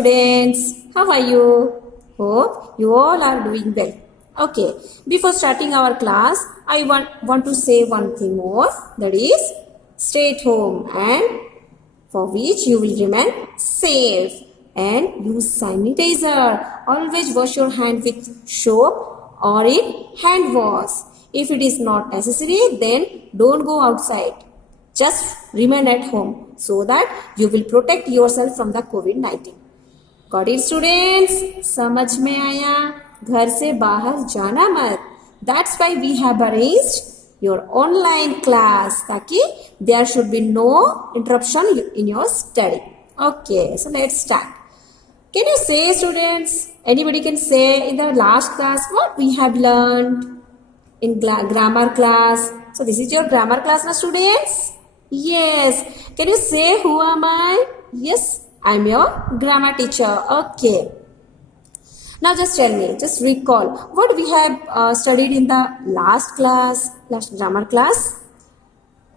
students. How are you? Hope you all are doing well. Okay, before starting our class, I want to say one thing more, that is stay at home, and for which you will remain safe and use sanitizer. Always wash your hand with soap or in hand wash. If it is not necessary, then don't go outside. Just remain at home so that you will protect yourself from the COVID-19. Got it, students? समझ में आया? घर से बाहर जाना मत. That's why we have arranged your online class, ताकि there should be no interruption in your study. Okay, so let's start. Can you say, students? Anybody can say in the last class what we have learned in grammar class. So this is your grammar class, now, students? Yes. Can you say who am I? Yes, I'm your grammar teacher. Okay. Now just tell me, just recall what we have studied in the last grammar class.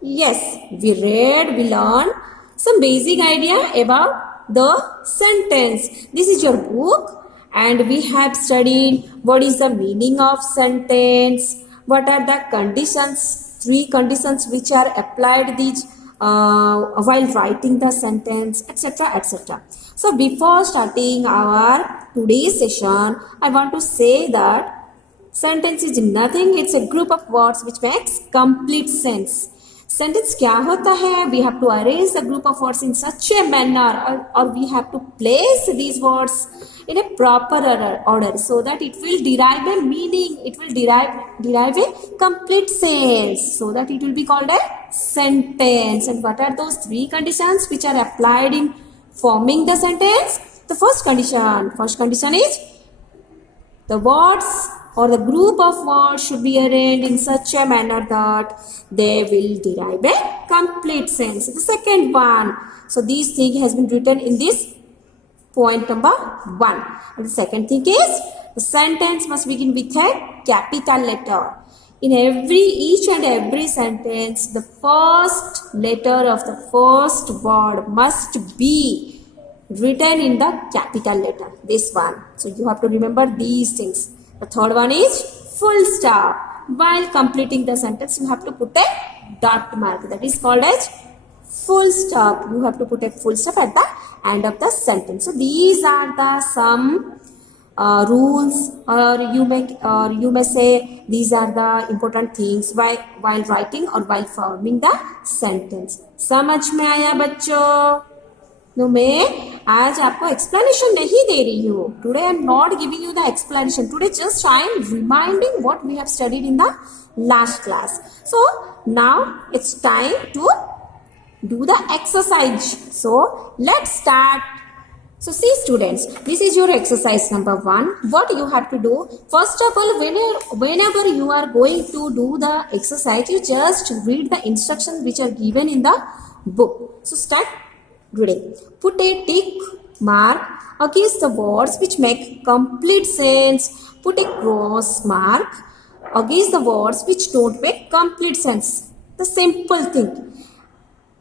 Yes, we read, we learned some basic idea about the sentence. This is your book, and we have studied what is the meaning of sentence, what are the conditions, 3 conditions which are applied while writing the sentence, etc., etc. So before starting our today's session, I want to say that sentence is nothing, it's a group of words which makes complete sense. Sentence क्या होता है? We have to arrange the group of words in such a manner, or we have to place these words in a proper order so that it will derive a meaning, it will derive a complete sense, so that it will be called a sentence. And what are those 3 conditions which are applied in forming the sentence? The first condition is the words or the group of words should be arranged in such a manner that they will derive a complete sense. The second one, so this thing has been written in this point number 1. And the second thing is the sentence must begin with a capital letter. In each and every sentence, the first letter of the first word must be written in the capital letter. This one. So you have to remember these things. The third one is full stop. While completing the sentence, you have to put a dot mark. That is called as full stop. You have to put a full stop at the end of the sentence. So these are the some rules, or you may say these are the important things while writing or while forming the sentence. समझ में आया बच्चों? No, मैं आज आपको explanation नहीं दे रही हूँ. Today I am not giving you the explanation. Today just I am reminding what we have studied in the last class. So now it's time to do the exercise. So let's start. So see, students, this is your exercise number 1. What you have to do, first of all, whenever you are going to do the exercise, you just read the instructions which are given in the book. So start reading. Put a tick mark against the words which make complete sense. Put a cross mark against the words which don't make complete sense. The simple thing.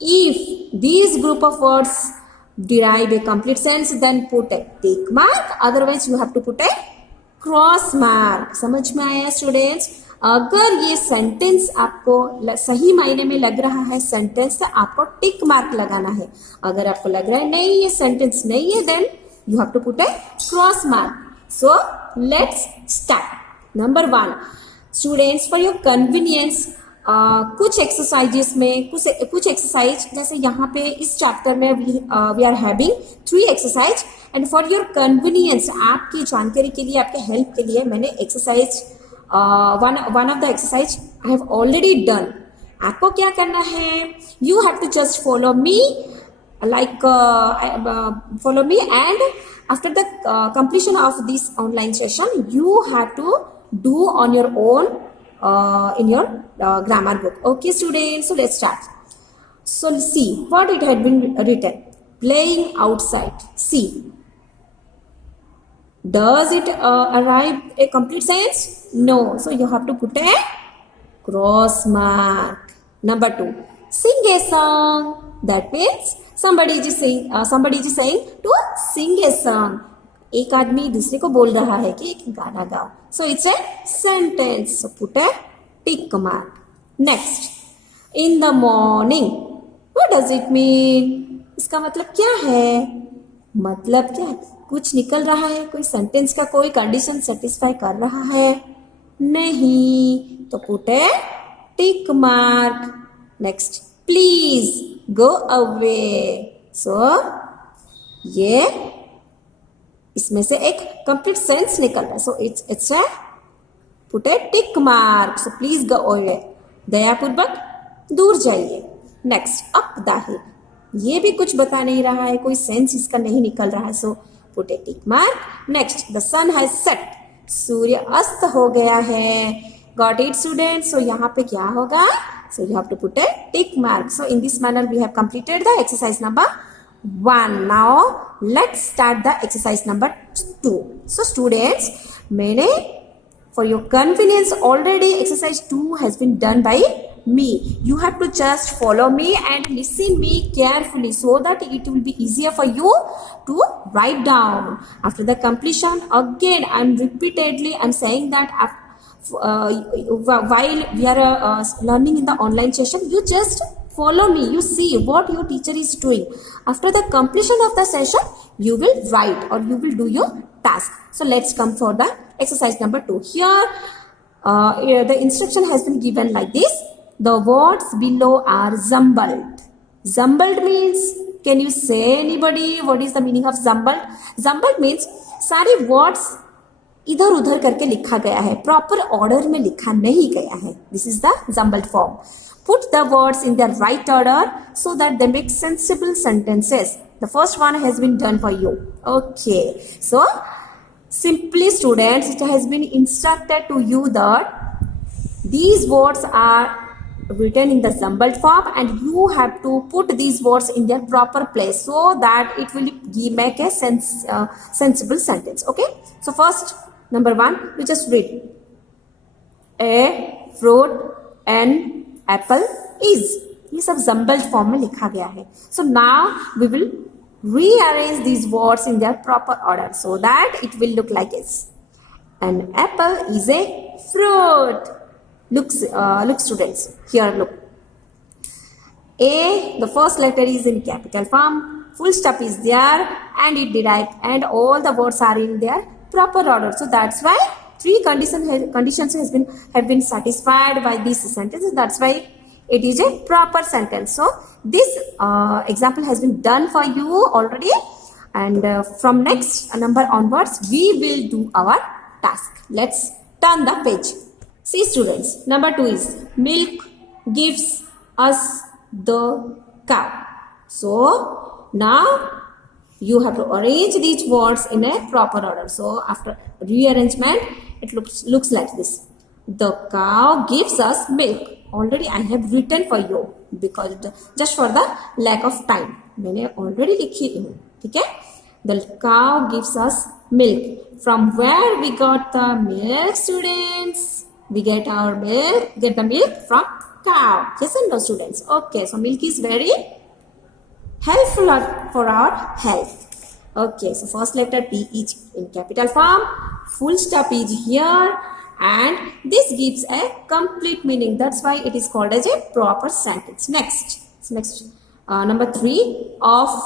If these group of words derive a complete sense, then put a tick mark. Otherwise, you have to put a cross mark. समझ में आया students? अगर ये sentence आपको सही मायने में लग रहा है सेंटेंस, तो आपको टिक मार्क लगाना है. अगर आपको लग रहा है नहीं ये सेंटेंस नहीं है, then you have to put a cross mark. So let's start. Number 1, students, for your convenience, कुछ एक्सरसाइजेस में कुछ एक्सरसाइज, जैसे यहाँ पे इस चैप्टर में we are having 3 exercise, and for your convenience, आपकी जानकारी के लिए, आपके हेल्प के लिए मैंने exercise one of the exercise I have already done. आपको क्या करना है? You have to just follow me, follow me, and after the completion of this online session, you have to do on your own in your grammar book. Okay, students, so let's start. So see what it had been written. Playing outside. See. Does it arrive a complete sense? No. So you have to put a cross mark. Number 2. sing a song. That means somebody is saying to sing a song. एक आदमी दूसरे को बोल रहा है कि एक गाना गाओ. So it's a sentence. So put a tick mark. Next, in the morning. What does it mean? इसका मतलब क्या है? मतलब क्या? कुछ निकल रहा है, कोई सेंटेंस का कोई कंडीशन सेटिस्फाई कर रहा है? नहीं. तो put a tick mark. Next, please go away. So ये इसमें से एक कंप्लीट सेंस निकल रहा है. So it's a put a tick mark. So please go away. दयापूर्वक दूर जाइए. नेक्स्ट, अप द हिल. ये भी कुछ बता नहीं रहा है, कोई सेंस इसका नहीं निकल रहा है. So put a tick mark. Next, the sun has set. सूर्य अस्त हो गया है. Got it students? सो यहाँ पे क्या होगा? So you have to put a tick mark. So in this manner we have completed the exercise number 1. Now let's start the exercise number 2. So students, मैंने for your convenience already exercise 2 has been done by me. You have to just follow me and listen me carefully so that it will be easier for you to write down. After the completion, again I'm saying that while we are learning in the online session, you just follow me, you see what your teacher is doing. After the completion of the session, you will write or you will do your task. So let's come for the exercise number 2. Here the instruction has been given like this. The words below are jumbled. Jumbled means, can you say anybody what is the meaning of jumbled? Jumbled means सारे words इधर उधर करके लिखा गया है, proper order में लिखा नहीं गया है. This is the jumbled form. Put the words in their right order so that they make sensible sentences. The first one has been done for you. Okay. So, simply students, it has been instructed to you that these words are written in the jumbled form and you have to put these words in their proper place so that it will make a sensible sentence. Okay. So, first, number 1, you just read. A fruit and apple is. ये सब jumbled form में लिखा गया है. So now we will rearrange these words in their proper order so that it will look like this. An apple is a fruit. Look students, here look. A, the first letter is in capital form, full stop is there and it derived and all the words are in their proper order. So that's why 3 conditions have been satisfied by this sentence. That's why it is a proper sentence. So this example has been done for you already, and from next number onwards we will do our task. Let's turn the page. See students, number 2 is milk gives us the cow. So now you have to arrange these words in a proper order. So after rearrangement, it looks like this. The cow gives us milk. Already I have written for you because just for the lack of time. मैंने already लिखी हूँ, ठीक है? The cow gives us milk. From where we got the milk, students? We get the milk from cow. Yes and no, students? Okay, so milk is very helpful for our health. Okay, so first letter P is in capital form, full stop is here, and this gives a complete meaning. That's why it is called as a proper sentence. Next, number 3, of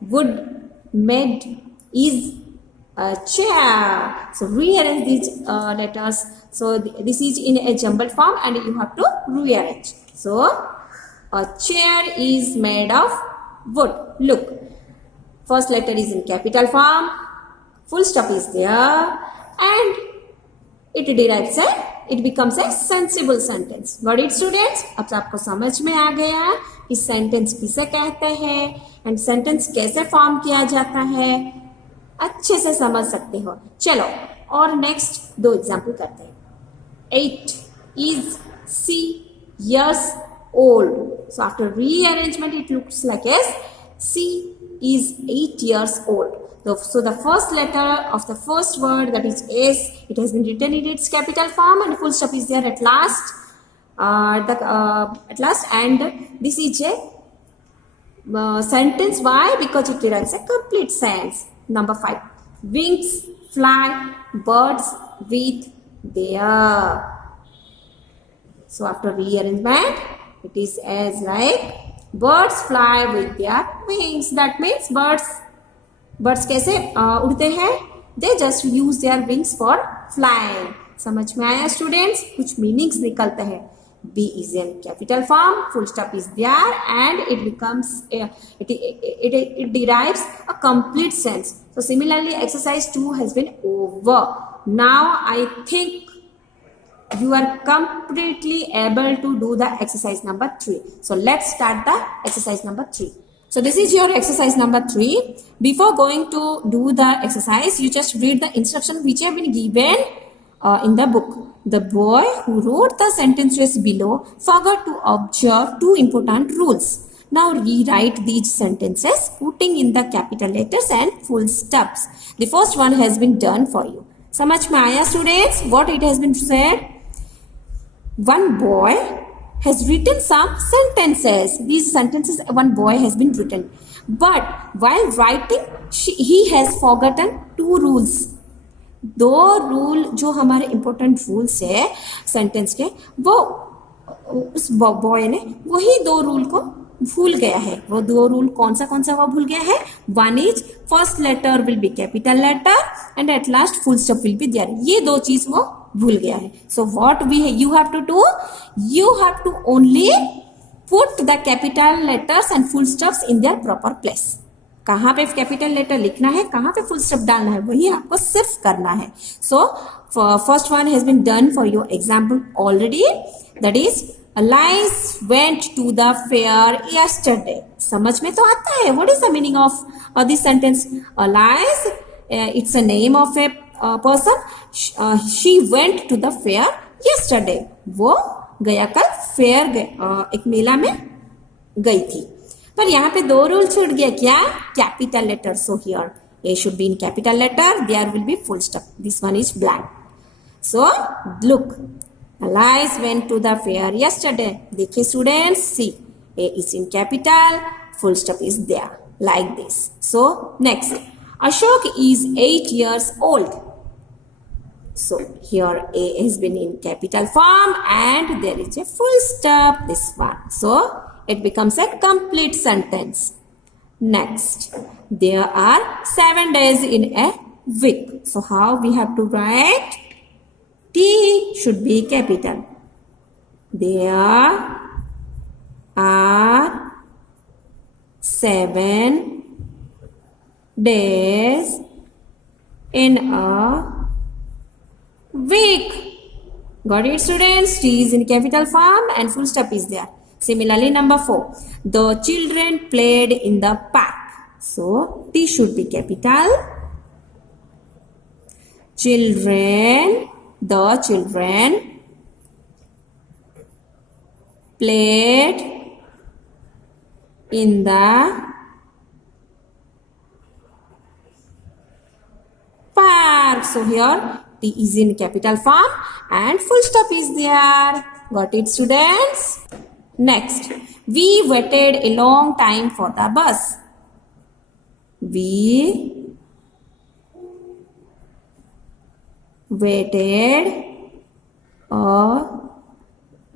wood made is a chair. So rearrange these letters. So this is in a jumbled form and you have to rearrange. So a chair is made of wood. Look, first letter is in capital form, full stop is there, and it becomes a sensible sentence. Got it students? अब आपको समझ में आ गया कि sentence किसे कहते हैं and sentence कैसे फॉर्म किया जाता है. अच्छे से समझ सकते हो. चलो और नेक्स्ट 2 एग्जाम्पल करते हैं. 8 is C years old. So after rearrangement it looks like as C is 8 years old. So the first letter of the first word, that is S, it has been written in its capital form and full stop is there at last. at last, and this is a sentence. Why? Because it derives a complete sense. Number 5. Wings fly birds with their. So after rearrangement, it is as like birds fly with their wings. That means birds कैसे उड़ते हैं? They just use their wings for flying. समझ में आया students? कुछ meanings निकलते हैं. B is in capital form, full stop is there, and it becomes it derives a complete sense. So similarly, exercise 2 has been over. Now I think you are completely able to do the exercise number 3. So let's start the exercise number 3. So this is your exercise number 3. Before going to do the exercise, you just read the instruction which have been given in the book. The boy who wrote the sentences below forgot to observe 2 important rules. Now rewrite these sentences putting in the capital letters and full stops. The first one has been done for you. समझ में आया students? What it has been said? One boy has written some sentences. These sentences one boy has been written. But while writing, he has forgotten 2 rules. 2 rule जो हमारे important rules है sentence के, वो उस boy ने वही 2 rule को भूल गया है. वो 2 रूल कौन सा वो भूल गया है? One is first letter will be capital letter and at last full stop will be there. ये 2 चीज वो भूल गया है. So what you have to do? You have to only put the capital letters and full stops in their proper place. कहाँ पे capital letter लिखना है, कहाँ पे फुल स्टॉप डालना है, वही आपको सिर्फ करना है. So first one has been done for your example already. That is Alice went to the fair yesterday. समझ में तो आता है. What is the meaning of this sentence? Alice, it's a name of a person. She went to the fair yesterday. वो गया कल fair एक मेला में गई थी. पर यहाँ पे 2 रूल छूट गया. क्या? Capital letter. So here A should be in capital letter. There will be full stop. This one is blank. So look. Alice went to the fair yesterday. देखिए students, see, A is in capital, full stop is there, like this. So next, Ashok is 8 years old. So here A has been in capital form and there is a full stop, this one. So it becomes a complete sentence. Next, there are 7 days in a week. So how we have to write? T should be capital. There are 7 days in a week. Got it students? T is in capital form and full stop is there. Similarly, number 4. The children played in the park. So T should be capital. The children played in the park. So here T is in capital form and full stop is there. Got it students? Next, we waited a long time for the bus. We waited a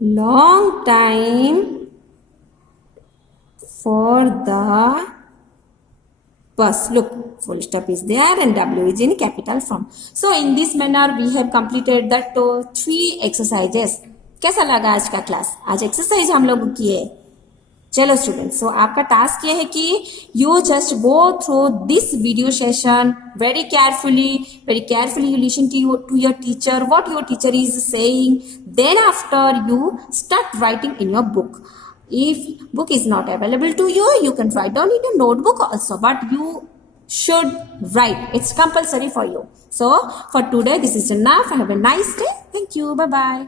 long time for the bus. Look, full stop is there and W is in capital form. So in this manner we have completed the 3 exercises. कैसा लगा आज का class? आज exercise हम लोग किए. चलो students, सो आपका टास्क ये है कि you just go through this video session very carefully you listen to your teacher, what your teacher is saying. Then after you start writing in your book. If book is not available to you, you can write down in a notebook also, but you should write. It's compulsory for you. So for today this is enough. Have a nice day. Thank you. Bye bye.